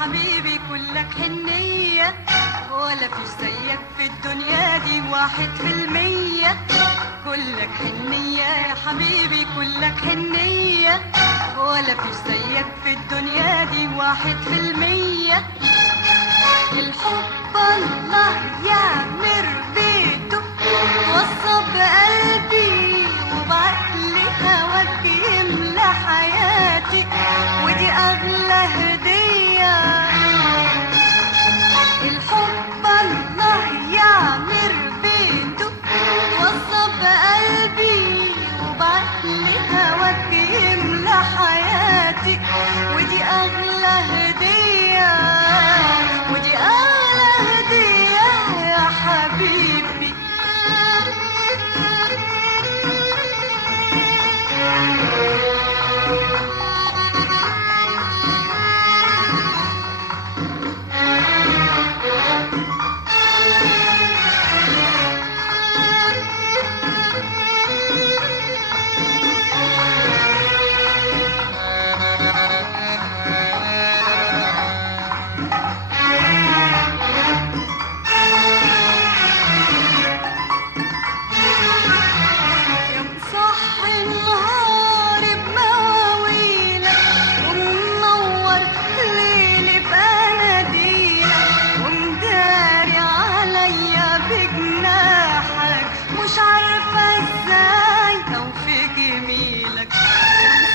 حبيبي كلك حنية، ولا فيش زيك في الدنيا دي 1%. كلك حنية يا حبيبي كلك حنية، ولا فيش زيك في الدنيا دي 1%. الحب الله يعمر بيته، وصى بقلبي وبعتلي هواك يملى حياتي، ودي أغلى هدية. الحب الله يعمر بيته، وصى بقلبي وبعتلي هواك يملى حياتي، ودي أغلى هدية، ودي أغلى هدية يا حبيبي. مش عارفة ازاي اوفي جميلك،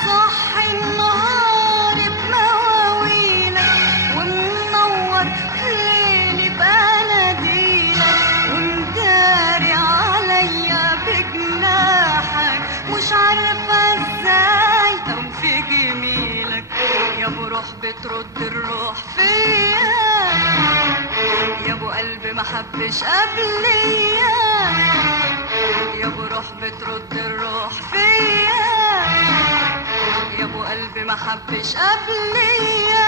صحي النهار بمواويلك، ومنور ليلي باناديلك، ومداري عليا بجناحك. مش عارفة ازاي اوفي جميلك، يا ابو روح بترد الروح فيا، يا ابو قلب ما حبش قبليا، يا ابو روح بترد الروح فيا، يا ابو قلب ما حبش قبليا.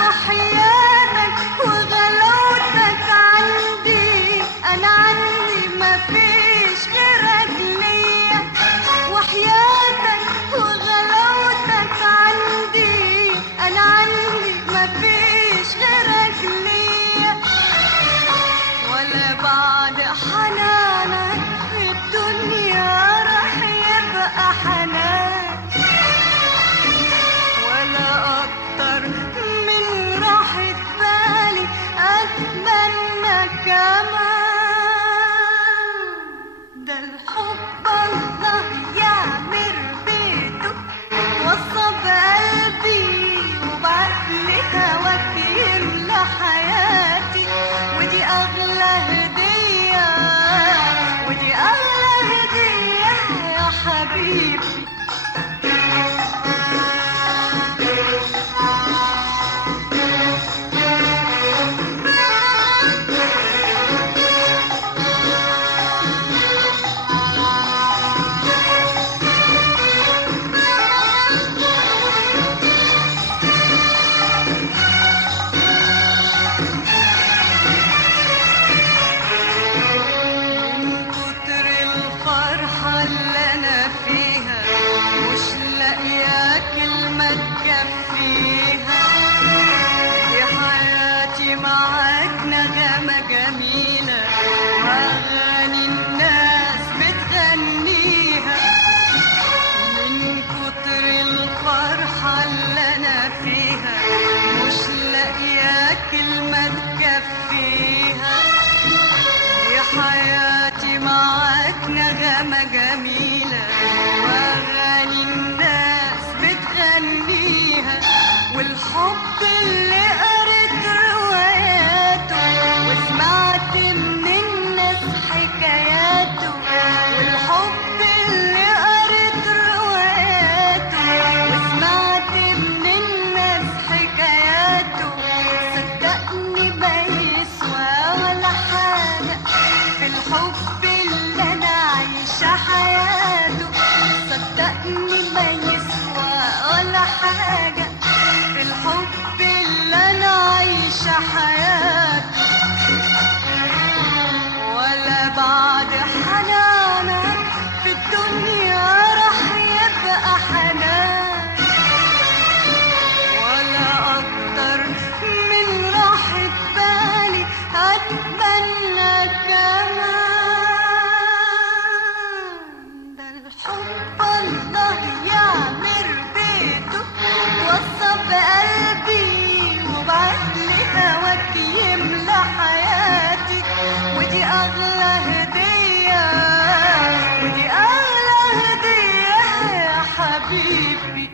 وحياتك وغلاوتك عندي، انا عندي ما فيش غيرك ليا. وحياتك وغلاوتك عندي، انا عندي ما فيش غيرك ليا. ولا بعد حنانك في الدنيا راح يبقى حنان، ولا أكتر من راحة بالي أتمنى كمان. ده الحب الله يعمر بيته، وصى بقلبي وبعتلي هواك يملى حياتي، ودي أغلى هدية، ودي أغلى هدية يا حبيبي. جميلة وأغاني الناس بتغنيها، من كتر الفرحة اللي أنا فيها مش لاقية كلمة تكفيها. يا حياتي معاك نغمة جميلة وأغاني الناس بتغنيها، والحب اللي قريت رواياته وسمعت من الناس حكاياته، والحب اللي قريت حب الله يعمر بيته وصى بقلبي وبعت لي هواك يملى حياتي، ودي أغلى هدية، ودي أغلى هدية يا حبيبي.